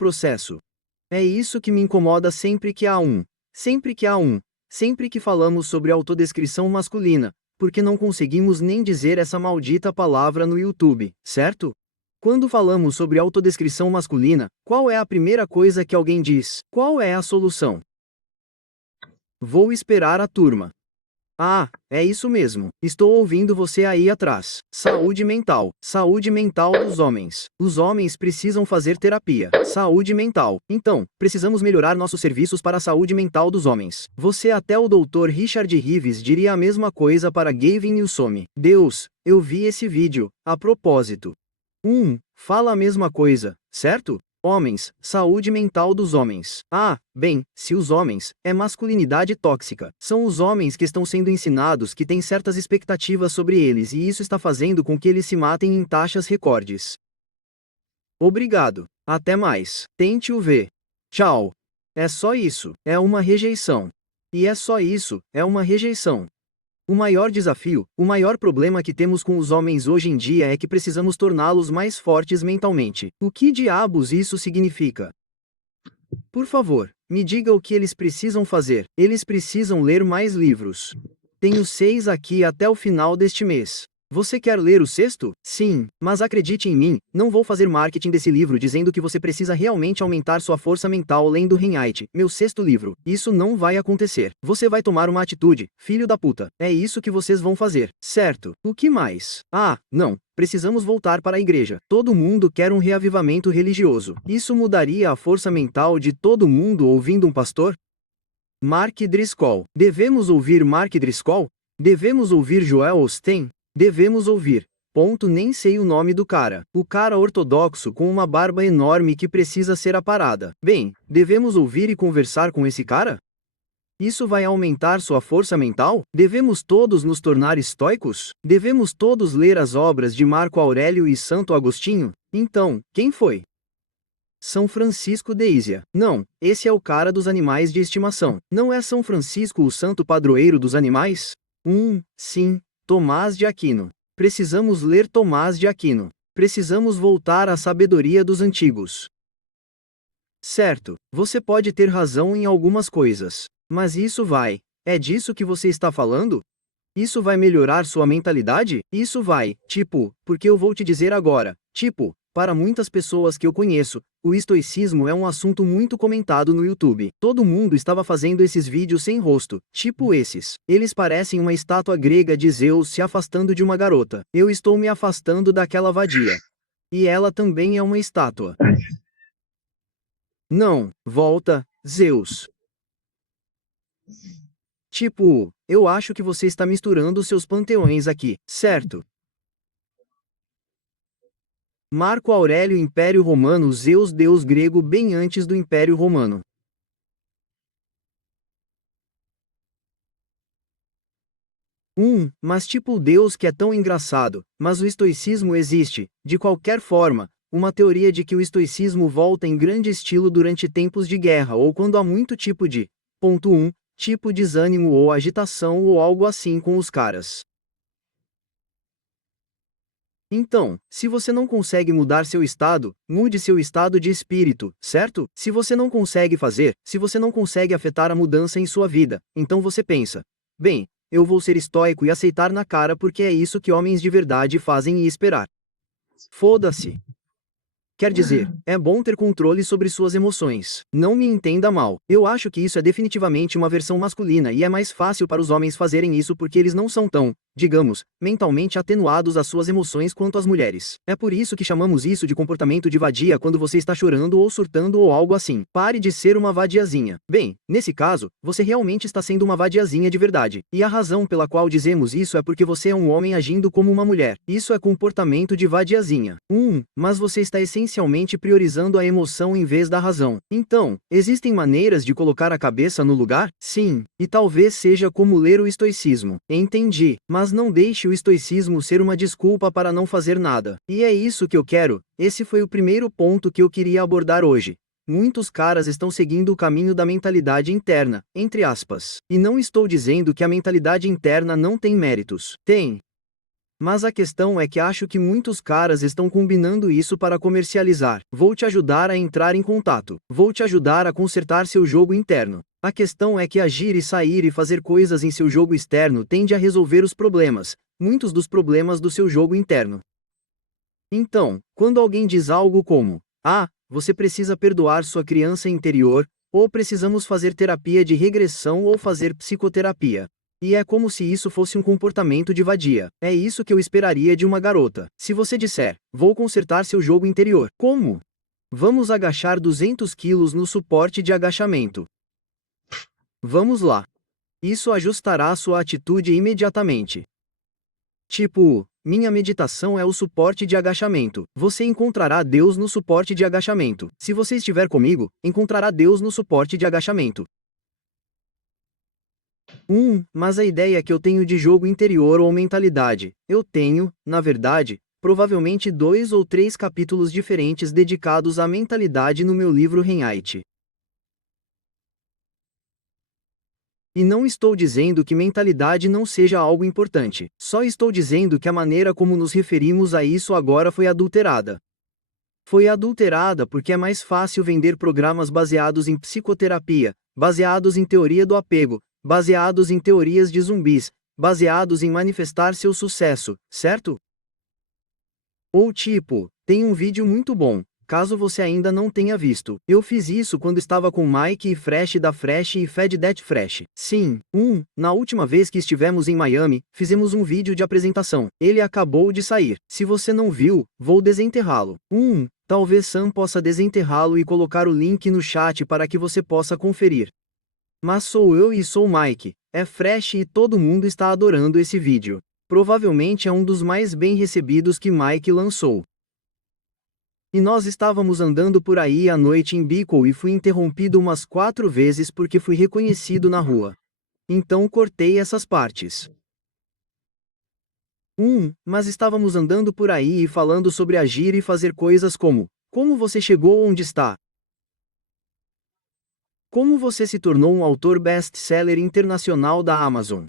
processo. É isso que me incomoda sempre que falamos sobre autodescrição masculina, porque não conseguimos nem dizer essa maldita palavra no YouTube, certo? Quando falamos sobre autodescrição masculina, qual é a primeira coisa que alguém diz? Qual é a solução? Vou esperar a turma. Ah, é isso mesmo. Estou ouvindo você aí atrás. Saúde mental. Saúde mental dos homens. Os homens precisam fazer terapia. Saúde mental. Então, precisamos melhorar nossos serviços para a saúde mental dos homens. Você até o Dr. Richard Rives diria a mesma coisa para Gavin Newsom. Deus, eu vi esse vídeo. A propósito. Fala a mesma coisa, certo? Homens, saúde mental dos homens. Ah, bem, se os homens, é masculinidade tóxica. São os homens que estão sendo ensinados que têm certas expectativas sobre eles e isso está fazendo com que eles se matem em taxas recordes. Obrigado. Até mais. Tente o ver. Tchau. É só isso. É uma rejeição. E é só isso, é uma rejeição. O maior desafio, o maior problema que temos com os homens hoje em dia é que precisamos torná-los mais fortes mentalmente. O que diabos isso significa? Por favor, me diga o que eles precisam fazer. Eles precisam ler mais livros. Tenho 6 aqui até o final deste mês. Você quer ler o sexto? Sim, mas acredite em mim, não vou fazer marketing desse livro dizendo que você precisa realmente aumentar sua força mental lendo Reinhard, meu 6º livro. Isso não vai acontecer. Você vai tomar uma atitude, filho da puta. É isso que vocês vão fazer, certo? O que mais? Ah, não. Precisamos voltar para a igreja. Todo mundo quer um reavivamento religioso. Isso mudaria a força mental de todo mundo ouvindo um pastor? Mark Driscoll. Devemos ouvir Mark Driscoll? Devemos ouvir Joel Osteen? Devemos ouvir. Nem sei o nome do cara. O cara ortodoxo com uma barba enorme que precisa ser aparada. Bem, devemos ouvir e conversar com esse cara? Isso vai aumentar sua força mental? Devemos todos nos tornar estoicos? Devemos todos ler as obras de Marco Aurélio e Santo Agostinho? Então, quem foi? São Francisco de Ísia. Não, esse é o cara dos animais de estimação. Não é São Francisco o santo padroeiro dos animais? Sim. Tomás de Aquino. Precisamos ler Tomás de Aquino. Precisamos voltar à sabedoria dos antigos. Certo, você pode ter razão em algumas coisas. Mas isso vai. É disso que você está falando? Isso vai melhorar sua mentalidade? Isso vai, porque eu vou te dizer agora, para muitas pessoas que eu conheço, o estoicismo é um assunto muito comentado no YouTube. Todo mundo estava fazendo esses vídeos sem rosto, esses. Eles parecem uma estátua grega de Zeus se afastando de uma garota. Eu estou me afastando daquela vadia. E ela também é uma estátua. Não, volta, Zeus. Eu acho que você está misturando seus panteões aqui, certo? Marco Aurélio Império Romano Zeus deus grego bem antes do Império Romano. Mas o Deus que é tão engraçado, mas o estoicismo existe, de qualquer forma, uma teoria de que o estoicismo volta em grande estilo durante tempos de guerra ou quando há muito desânimo ou agitação ou algo assim com os caras. Então, se você não consegue mudar seu estado, mude seu estado de espírito, certo? Se você não consegue afetar a mudança em sua vida, então você pensa, bem, eu vou ser estoico e aceitar na cara porque é isso que homens de verdade fazem e esperar. Foda-se. Quer dizer, é bom ter controle sobre suas emoções. Não me entenda mal. Eu acho que isso é definitivamente uma versão masculina e é mais fácil para os homens fazerem isso porque eles não são tão, digamos, mentalmente atenuados às suas emoções quanto as mulheres. É por isso que chamamos isso de comportamento de vadia quando você está chorando ou surtando ou algo assim. Pare de ser uma vadiazinha. Bem, nesse caso, você realmente está sendo uma vadiazinha de verdade. E a razão pela qual dizemos isso é porque você é um homem agindo como uma mulher. Isso é comportamento de vadiazinha. Mas você está essencialmente priorizando a emoção em vez da razão. Então, existem maneiras de colocar a cabeça no lugar? Sim, e talvez seja como ler o estoicismo. Entendi, mas não deixe o estoicismo ser uma desculpa para não fazer nada. E é isso que eu quero. Esse foi o primeiro ponto que eu queria abordar hoje. Muitos caras estão seguindo o caminho da mentalidade interna, entre aspas. E não estou dizendo que a mentalidade interna não tem méritos. Tem. Mas a questão é que acho que muitos caras estão combinando isso para comercializar. Vou te ajudar a entrar em contato. Vou te ajudar a consertar seu jogo interno. A questão é que agir e sair e fazer coisas em seu jogo externo tende a resolver os problemas, muitos dos problemas do seu jogo interno. Então, quando alguém diz algo como: "Ah, você precisa perdoar sua criança interior", ou "precisamos fazer terapia de regressão ou fazer psicoterapia", e é como se isso fosse um comportamento de vadia. É isso que eu esperaria de uma garota. Se você disser: "Vou consertar seu jogo interior", como? Vamos agachar 200 quilos no suporte de agachamento. Vamos lá. Isso ajustará sua atitude imediatamente. Tipo, minha meditação é o suporte de agachamento. Você encontrará Deus no suporte de agachamento. Se você estiver comigo, encontrará Deus no suporte de agachamento. Mas a ideia que eu tenho de jogo interior ou mentalidade, eu tenho, na verdade, provavelmente 2 ou 3 capítulos diferentes dedicados à mentalidade no meu livro Renheit. E não estou dizendo que mentalidade não seja algo importante, só estou dizendo que a maneira como nos referimos a isso agora foi adulterada. Foi adulterada porque é mais fácil vender programas baseados em psicoterapia, baseados em teoria do apego, baseados em teorias de zumbis, baseados em manifestar seu sucesso, certo? Ou tipo, tem um vídeo muito bom. Caso você ainda não tenha visto, eu fiz isso quando estava com Mike e Fresh da Fresh e Fed That Fresh. Sim, na última vez que estivemos em Miami, fizemos um vídeo de apresentação. Ele acabou de sair. Se você não viu, vou desenterrá-lo. Talvez Sam possa desenterrá-lo e colocar o link no chat para que você possa conferir. Mas sou eu e sou Mike, é Fresh e todo mundo está adorando esse vídeo. Provavelmente é um dos mais bem recebidos que Mike lançou. E nós estávamos andando por aí à noite em Beacon e fui interrompido umas 4 vezes porque fui reconhecido na rua. Então cortei essas partes. Mas estávamos andando por aí e falando sobre agir e fazer coisas como: como você chegou onde está? Como você se tornou um autor best-seller internacional da Amazon?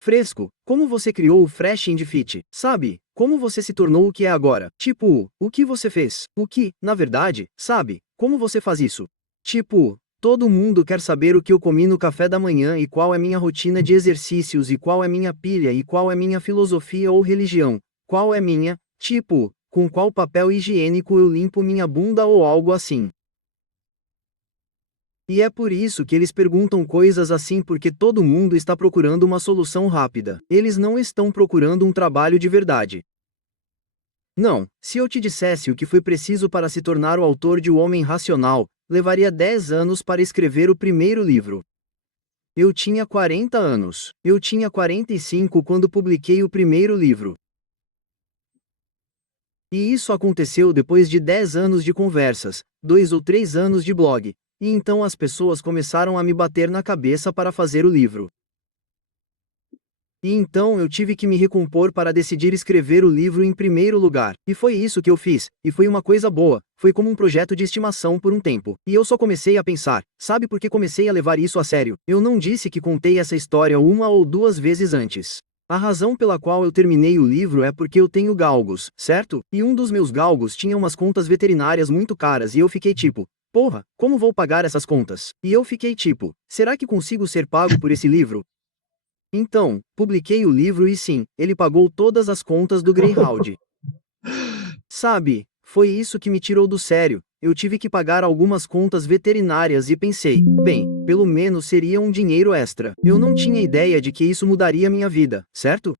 Fresco, como você criou o Fresh and Fit, sabe? Como você se tornou o que é agora? Tipo, o que você fez? O que, na verdade, sabe? Como você faz isso? Tipo, todo mundo quer saber o que eu comi no café da manhã e qual é minha rotina de exercícios e qual é minha pilha e qual é minha filosofia ou religião. Qual é minha, tipo, com qual papel higiênico eu limpo minha bunda ou algo assim. E é por isso que eles perguntam coisas assim porque todo mundo está procurando uma solução rápida. Eles não estão procurando um trabalho de verdade. Não, se eu te dissesse o que foi preciso para se tornar o autor de O Homem Racional, levaria 10 anos para escrever o primeiro livro. Eu tinha 40 anos. Eu tinha 45 quando publiquei o primeiro livro. E isso aconteceu depois de 10 anos de conversas, 2 ou 3 anos de blog. E então as pessoas começaram a me bater na cabeça para fazer o livro. E então eu tive que me recompor para decidir escrever o livro em primeiro lugar. E foi isso que eu fiz, e foi uma coisa boa, foi como um projeto de estimação por um tempo. E eu só comecei a pensar, sabe por que comecei a levar isso a sério? Eu não disse que contei essa história 1 ou 2 vezes antes. A razão pela qual eu terminei o livro é porque eu tenho galgos, certo? E um dos meus galgos tinha umas contas veterinárias muito caras e eu fiquei tipo: porra, como vou pagar essas contas? E eu fiquei tipo: será que consigo ser pago por esse livro? Então, publiquei o livro e sim, ele pagou todas as contas do Greyhound. Sabe, foi isso que me tirou do sério. Eu tive que pagar algumas contas veterinárias e pensei, bem, pelo menos seria um dinheiro extra. Eu não tinha ideia de que isso mudaria minha vida, certo?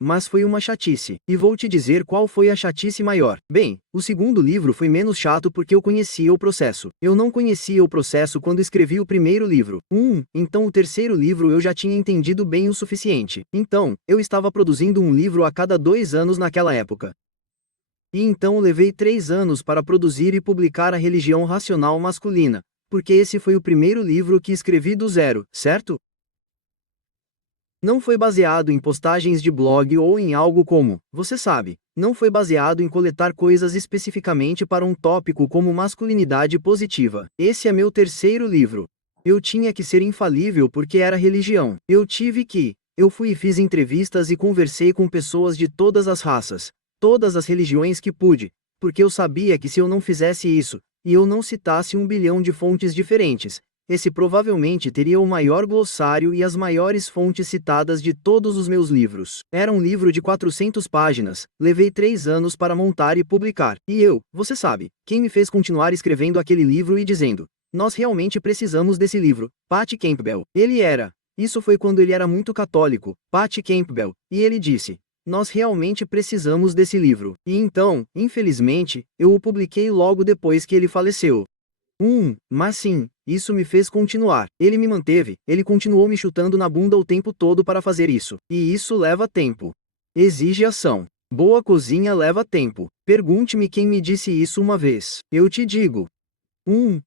Mas foi uma chatice. E vou te dizer qual foi a chatice maior. Bem, o segundo livro foi menos chato porque eu conhecia o processo. Eu não conhecia o processo quando escrevi o primeiro livro. Então o terceiro livro eu já tinha entendido bem o suficiente. Então, eu estava produzindo um livro a cada 2 anos naquela época. E então levei 3 anos para produzir e publicar A Religião Racional Masculina, porque esse foi o primeiro livro que escrevi do zero, certo? Não foi baseado em postagens de blog ou em algo como, você sabe, não foi baseado em coletar coisas especificamente para um tópico como masculinidade positiva. Esse é meu terceiro livro. Eu tinha que ser infalível porque era religião. Eu tive que Eu fui e fiz entrevistas e conversei com pessoas de todas as raças, todas as religiões que pude, porque eu sabia que se eu não fizesse isso, e eu não citasse 1 bilhão de fontes diferentes, esse provavelmente teria o maior glossário e as maiores fontes citadas de todos os meus livros. Era um livro de 400 páginas, levei 3 anos para montar e publicar. E eu, você sabe, quem me fez continuar escrevendo aquele livro e dizendo, nós realmente precisamos desse livro, Pat Campbell. Isso foi quando ele era muito católico, Pat Campbell, e ele disse, nós realmente precisamos desse livro. E então, infelizmente, eu o publiquei logo depois que ele faleceu. Mas sim, isso me fez continuar. Ele me manteve, ele continuou me chutando na bunda o tempo todo para fazer isso. E isso leva tempo. Exige ação. Boa cozinha leva tempo. Pergunte-me quem me disse isso uma vez. Eu te digo.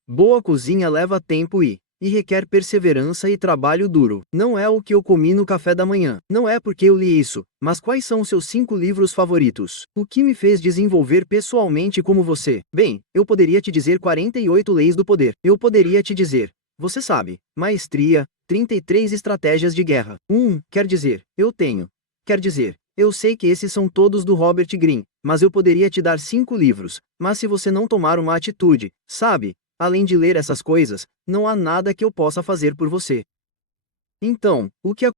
Boa cozinha leva tempo e requer perseverança e trabalho duro. Não é o que eu comi no café da manhã. Não é porque eu li isso. Mas quais são seus 5 livros favoritos? O que me fez desenvolver pessoalmente como você? Bem, eu poderia te dizer 48 leis do poder. Eu poderia te dizer, você sabe, maestria, 33 estratégias de guerra. Quer dizer, eu tenho. Quer dizer, eu sei que esses são todos do Robert Greene, mas eu poderia te dar 5 livros. Mas se você não tomar uma atitude, sabe? Além de ler essas coisas, não há nada que eu possa fazer por você. Então, o que